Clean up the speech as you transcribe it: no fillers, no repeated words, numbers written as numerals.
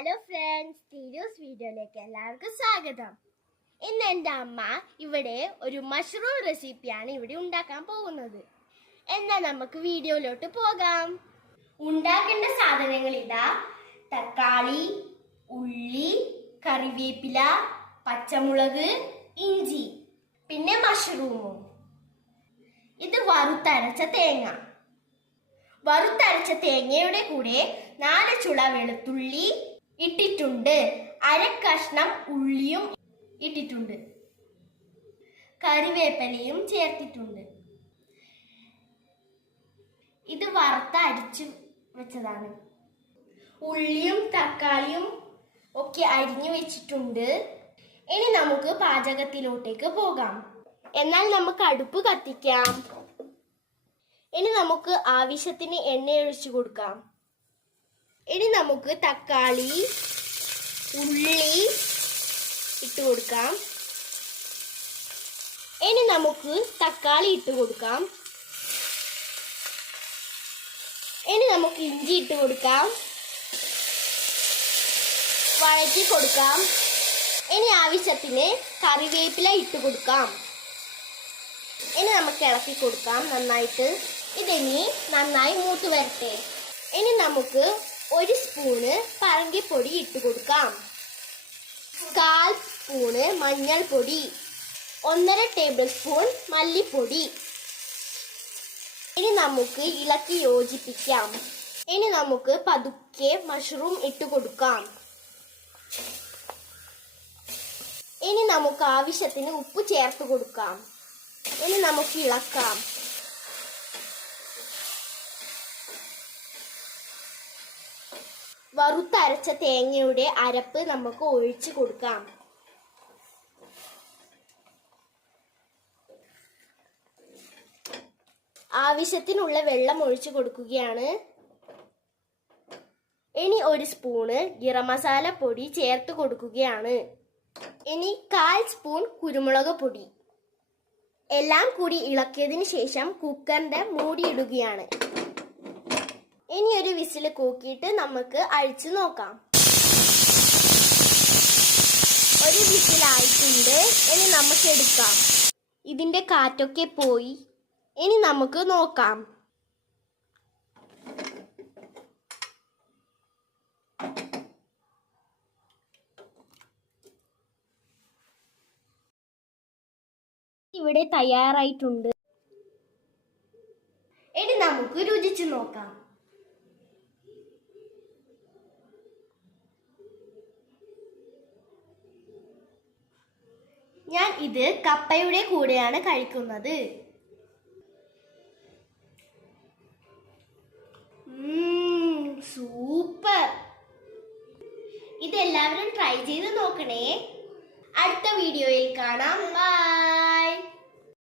Hello friends, ടീരൂസ് വീഡിയോയിലേക്ക് എല്ലാവർക്കും സ്വാഗതം. ഇന്ന് എൻ്റെ അമ്മ ഇവിടെ ഒരു മഷ്റൂം റെസിപ്പിയാണ് ഇവിടെ ഉണ്ടാക്കാൻ പോകുന്നത്. എന്നാൽ നമുക്ക് വീഡിയോയിലോട്ട് പോകാം. ഉണ്ടാക്കേണ്ട സാധനങ്ങൾ ഇതാ: തക്കാളി, ഉള്ളി, കറിവേപ്പില, പച്ചമുളക്, ഇഞ്ചി, പിന്നെ മഷ്റൂമും. ഇത് വറുത്തരച്ച തേങ്ങ. വറുത്തരച്ച തേങ്ങയുടെ കൂടെ 4 ചുള വെളുത്തുള്ളി ഇട്ടിട്ടുണ്ട്. 1/2 കഷ്ണം ഉള്ളിയും ഇട്ടിട്ടുണ്ട്. കറിവേപ്പിലയും ചേർത്തിട്ടുണ്ട്. ഇത് വറുത്തരച്ചു വെച്ചതാണ്. ഉള്ളിയും തക്കാളിയും ഒക്കെ അരിഞ്ഞു വെച്ചിട്ടുണ്ട്. ഇനി നമുക്ക് പാചകത്തിലോട്ടേക്ക് പോകാം. എന്നാൽ നമുക്ക് അടുപ്പ് കത്തിക്കാം. ഇനി നമുക്ക് ആവശ്യത്തിന് എണ്ണ ഒഴിച്ചു കൊടുക്കാം. ഇനി നമുക്ക് തക്കാളി, ഉള്ളി ഇട്ട് കൊടുക്കാം. ഇനി നമുക്ക് തക്കാളി ഇട്ട് കൊടുക്കാം. ഇനി നമുക്ക് ഇഞ്ചി ഇട്ട് കൊടുക്കാം. വഴറ്റി കൊടുക്കാം. ഇനി ആവശ്യത്തിന് കറിവേപ്പില ഇട്ട് കൊടുക്കാം. ഇനി നമുക്ക് ഇളക്കി കൊടുക്കാം നന്നായിട്ട്. ഇതിനി നന്നായി മൂത്ത് വരട്ടെ. ഇനി നമുക്ക് 1 സ്പൂണ് പറങ്കിപ്പൊടി ഇട്ട് കൊടുക്കാം. 1/4 സ്പൂണ് മഞ്ഞൾപ്പൊടി, 1.5 ടേബിൾ സ്പൂൺ മല്ലിപ്പൊടി. ഇനി നമുക്ക് ഇളക്കി യോജിപ്പിക്കാം. ഇനി നമുക്ക് പതുക്കെ മഷ്റൂം ഇട്ട് കൊടുക്കാം. ഇനി നമുക്ക് ആവശ്യത്തിന് ഉപ്പ് ചേർത്ത് കൊടുക്കാം. ഇനി നമുക്ക് ഇളക്കാം. വറുത്തരച്ച തേങ്ങയുടെ അരപ്പ് നമുക്ക് ഒഴിച്ചു കൊടുക്കാം. ആവശ്യത്തിനുള്ള വെള്ളം ഒഴിച്ചു കൊടുക്കുകയാണ്. ഇനി 1 സ്പൂണ് ഗരം മസാല പൊടി ചേർത്ത് കൊടുക്കുകയാണ്. ഇനി 1/4 സ്പൂൺ കുരുമുളക് പൊടി. എല്ലാം കൂടി ഇളക്കിയതിന് ശേഷം കുക്കറിന്റെ മൂടി ഇടുകയാണ്. ഇനി ഒരു വിസിൽ കൂക്കിയിട്ട് നമുക്ക് അഴിച്ചു നോക്കാം. ഒരു വിസിലായിട്ടുണ്ട്. ഇനി നമുക്ക് എടുക്കാം. ഇതിന്റെ കാറ്റൊക്കെ പോയി. ഇനി നമുക്ക് നോക്കാം. ഇവിടെ തയ്യാറായിട്ടുണ്ട്. ഇനി നമുക്ക് രുചിച്ചു നോക്കാം. ഞാൻ ഇത് കപ്പയുടെ കൂടെയാണ് കഴിക്കുന്നത്. സൂപ്പർ! ഇതെല്ലാവരും ട്രൈ ചെയ്ത് നോക്കണേ. അടുത്ത വീഡിയോയിൽ കാണാം. ബൈ.